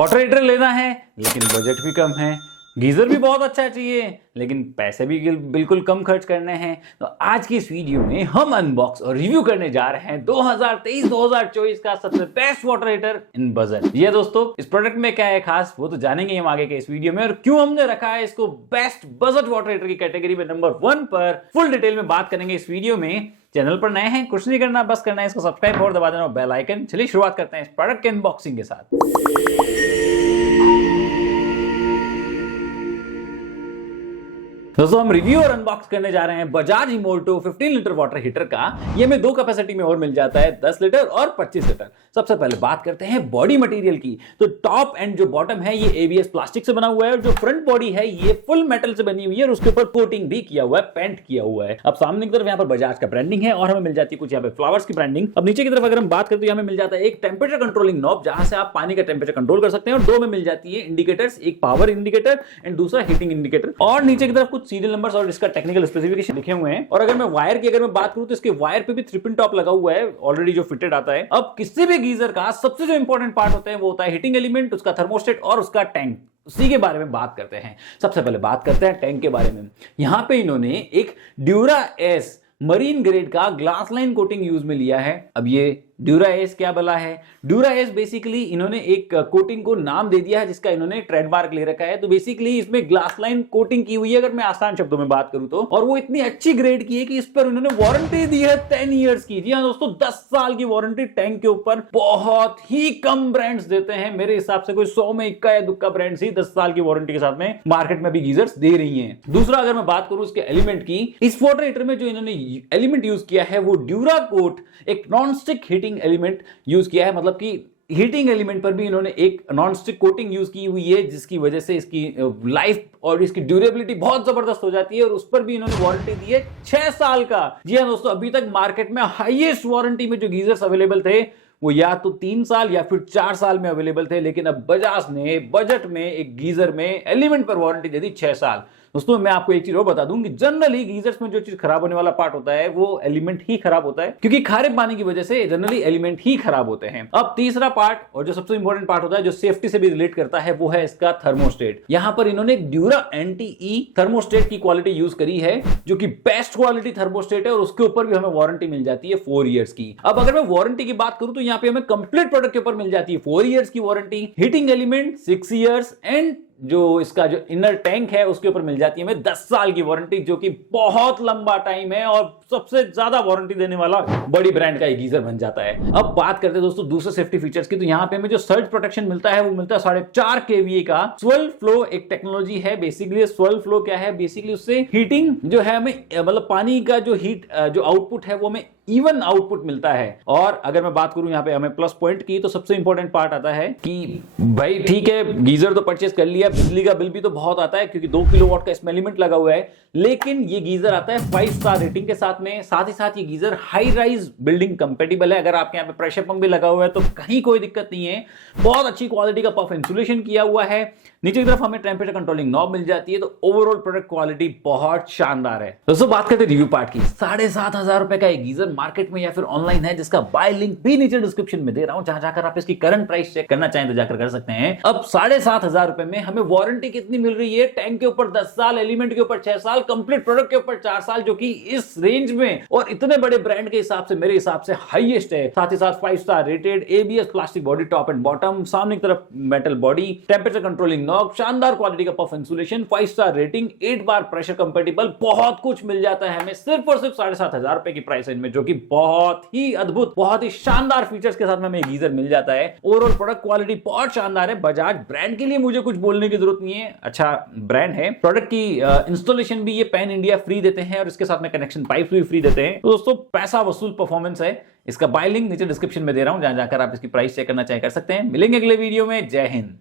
Water heater लेना है लेकिन बजट भी कम है, गीजर भी बहुत अच्छा चाहिए लेकिन पैसे भी बिल्कुल कम खर्च करने हैं। तो आज की इस वीडियो में हम अनबॉक्स और रिव्यू करने जा रहे हैं 2023-2024 का सबसे बेस्ट वाटर हीटर इन बजट। ये दोस्तों, इस प्रोडक्ट में क्या है खास वो तो जानेंगे हम आगे के इस वीडियो में, और क्यों हमने रखा है इसको बेस्ट बजट वाटर हीटर की कैटेगरी में नंबर 1 पर। फुल डिटेल में बात करेंगे इस वीडियो में। चैनल पर नए हैं, कुछ नहीं करना, बस करना है इसको सब्सक्राइब और दबा देना बेल आइकन। चलिए शुरुआत करते हैं इस प्रोडक्ट के अनबॉक्सिंग के साथ। दोस्तों, हम रिव्यू और अनबॉक्स करने जा रहे हैं बजाज इमोर्टो 15 लीटर वाटर हीटर का। ये में दो कैपेसिटी में और मिल जाता है, 10 लीटर और 25 लीटर। सबसे पहले बात करते हैं बॉडी मटेरियल की। तो टॉप एंड जो बॉटम है ये एबीएस प्लास्टिक से बना हुआ है, और जो फ्रंट बॉडी है ये फुल मेटल से बनी हुई है और उसके ऊपर कोटिंग भी किया हुआ है, पेंट किया हुआ है। अब सामने की तरफ यहाँ पर बजाज का ब्रांडिंग है और हमें मिल जाती है कुछ यहाँ पे फ्लावर्स की ब्रांडिंग। अब नीचे की तरफ अगर हम बात करें तो यहाँ मिल जाता है एक टेम्परेचर कंट्रोलिंग नॉब, जहां से आप पानी का टेम्परेचर कंट्रोल कर सकते हैं, और दो में मिल जाती है इंडिकेटर्स, एक पावर इंडिकेटर एंड दूसरा हीटिंग इंडिकेटर। और नीचे की तरफ कुछ सीरियल नंबर्स और इसका टेक्निकल स्पेसिफिकेशन लिखे हुए हैं। और अगर मैं वायर की बात करूं तो इसके वायर पे भी 3 पिन टॉप लगा हुआ है ऑलरेडी, जो फिटेड आता है। अब किसी भी गीजर का सबसे जो इंपॉर्टेंट पार्ट होता है वो होता है हीटिंग एलिमेंट, उसका थर्मोस्टेट और उसका टैंक। उसी के बारे में बात करते हैं। सबसे पहले बात करते हैं टैंक के बारे में। यहां पे इन्होंने एक ड्यूरा एस मरीन ग्रेड का ग्लास लाइन कोटिंग यूज में लिया है। अब ये ड्यूरा एस क्या बला है? ड्यूरा एस बेसिकली इन्होंने एक कोटिंग को नाम दे दिया है जिसका इन्होंने ट्रेडमार्क ले रखा है। तो बेसिकली इसमें ग्लास लाइन कोटिंग की हुई है, अगर मैं आसान शब्दों में बात करूं तो। और वो इतनी अच्छी ग्रेड की है कि इस पर उन्होंने वारंटी दी है 10 इयर्स की। जी हां दोस्तों, 10 साल की वारंटी टैंक के ऊपर। बहुत ही कम ब्रांड्स देते हैं, मेरे हिसाब से कोई 100 में इक्का या दुक्का ब्रांड्स ही 10 साल की वारंटी के साथ में मार्केट में भी गीजर्स दे रही है। दूसरा, अगर मैं बात करूं इसके एलिमेंट की, इस वाटर हीटर में जो इन्होंने एलिमेंट यूज किया है वो ड्यूरा कोट, एक non stick heating element use किया है। मतलब कि हीटिंग एलिमेंट पर भी इन्होंने एक नॉन स्टिक कोटिंग यूज की हुई है, जिसकी वजह से इसकी लाइफ और इसकी ड्यूरेबिलिटी बहुत जबरदस्त हो जाती है। और उस पर भी इन्होंने वारंटी दी है 6 साल का। जी हां दोस्तों, अभी तक मार्केट में हाईएस्ट वारंटी में जो गीजर्स अवेलेबल थे वो या तो 3 साल या फिर 4 साल में अवेलेबल थे, लेकिन अब बजाज ने बजट में एक गीजर में एलिमेंट पर वारंटी दे दी 6 साल। दोस्तों, मैं आपको एक चीज और बता दूं कि जनरली गीजर्स में जो चीज खराब होने वाला पार्ट होता है वो एलिमेंट ही खराब होता है, क्योंकि खारे पानी की वजह से जनरली एलिमेंट ही खराब होते हैं। अब तीसरा पार्ट और जो सबसे इंपॉर्टेंट पार्ट होता है, जो सेफ्टी से भी रिलेट करता है, वो है इसका थर्मोस्टेट। यहां पर इन्होंने एक ड्यूरा एंटी थर्मोस्टेट की क्वालिटी यूज करी है, जो कि बेस्ट क्वालिटी थर्मोस्टेट है, और उसके ऊपर भी हमें वारंटी मिल जाती है 4 इयर्स की। अब अगर मैं वारंटी की बात करूं तो यहां पे हमें कंप्लीट प्रोडक्ट के ऊपर मिल जाती है 4 इयर्स की warranty, heating element 6 years and जो इसका जो इनर टैंक है उसके ऊपर मिल जाती है हमें 10 साल की वारंटी, जो कि बहुत लंबा टाइम है और सबसे ज्यादा वारंटी देने वाला बड़ी ब्रांड का गीजर बन जाता है। अब बात करते हैं दोस्तों दूसरे सेफ्टी फीचर्स की। तो यहाँ पे हमें जो सर्ज प्रोटेक्शन मिलता है वो मिलता है 4.5 kVA का स्वेल फ्लो, एक टेक्नोलॉजी है। बेसिकली स्वेल फ्लो क्या है? बेसिकली उससे हीटिंग जो है हमें, मतलब पानी का जो हीट जो आउटपुट है वो हमें इवन आउटपुट मिलता है। और अगर मैं बात करूं यहाँ पे हमें प्लस पॉइंट की, तो सबसे इंपॉर्टेंट पार्ट आता है कि भाई ठीक है, गीजर तो परचेस कर लिया, बिजली का बिल भी तो बहुत आता है क्योंकि 2 किलोवाट का इसमें एलिमेंट लगा हुआ है, लेकिन ये गीजर आता है 5 स्टार रेटिंग के साथ में। साथ ही साथ ये geyser high rise building compatible है। अगर आपके यहाँ पे प्रेशर पंप भी लगा हुआ है तो कहीं कोई दिक्कत नहीं है। बहुत अच्छी क्वालिटी का पफ इंसुलेशन किया हुआ है। नीचे की तरफ हमें टेम्परेचर कंट्रोलिंग नॉब मिल जाती है। तो ओवरऑल प्रोडक्ट क्वालिटी बहुत शानदार है। दोस्तों, बात करते हैं रिव्यू पार्ट की। 7,500 रुपए का एक गीजर मार्केट में या फिर ऑनलाइन है, जिसका बाय लिंक भी नीचे डिस्क्रिप्शन में दे रहा हूं, जहां जाकर आप इसकी करंट प्राइस चेक करना चाहें तो जाकर कर सकते हैं। अब 7,500 रुपए में हमें वारंटी कितनी मिल रही है? टैंक के ऊपर 10 साल, एलिमेंट के ऊपर 6 साल, कंप्लीट प्रोडक्ट के ऊपर 4 साल, जो कि इस रेंज में और इतने बड़े ब्रांड के हिसाब से मेरे हिसाब से हाईएस्ट है। साथ ही साथ 5 star rated, ABS plastic body top and bottom, सामने की तरफ metal body, temperature controlling knob, शानदार क्वालिटी का पफ इंसुलेशन, 5 स्टार रेटिंग, 8 बार प्रेशर कंपेटिबल, बहुत कुछ मिल जाता है हमें सिर्फ और सिर्फ 7,500 रुपए की प्राइस रेंज में, जो कि बहुत ही अद्भुत, बहुत ही शानदार फीचर्स के साथ में हमें गीजर मिल जाता है। ओवरऑल प्रोडक्ट क्वालिटी बहुत शानदार है। बजाज ब्रांड के लिए मुझे कुछ बोलने की जरूरत नहीं है, अच्छा ब्रांड है। प्रोडक्ट की इंस्टॉलेशन भी ये पैन इंडिया फ्री देते हैं और इसके साथ में कनेक्शन पाइप भी फ्री देते हैं। तो दोस्तों, पैसा वसूल परफॉर्मेंस है। इसका बाय लिंक नीचे डिस्क्रिप्शन में दे रहा हूं, जहां जाकर आप इसकी प्राइस चेक करना चाहे कर सकते हैं। मिलेंगे अगले वीडियो में। जय हिंद।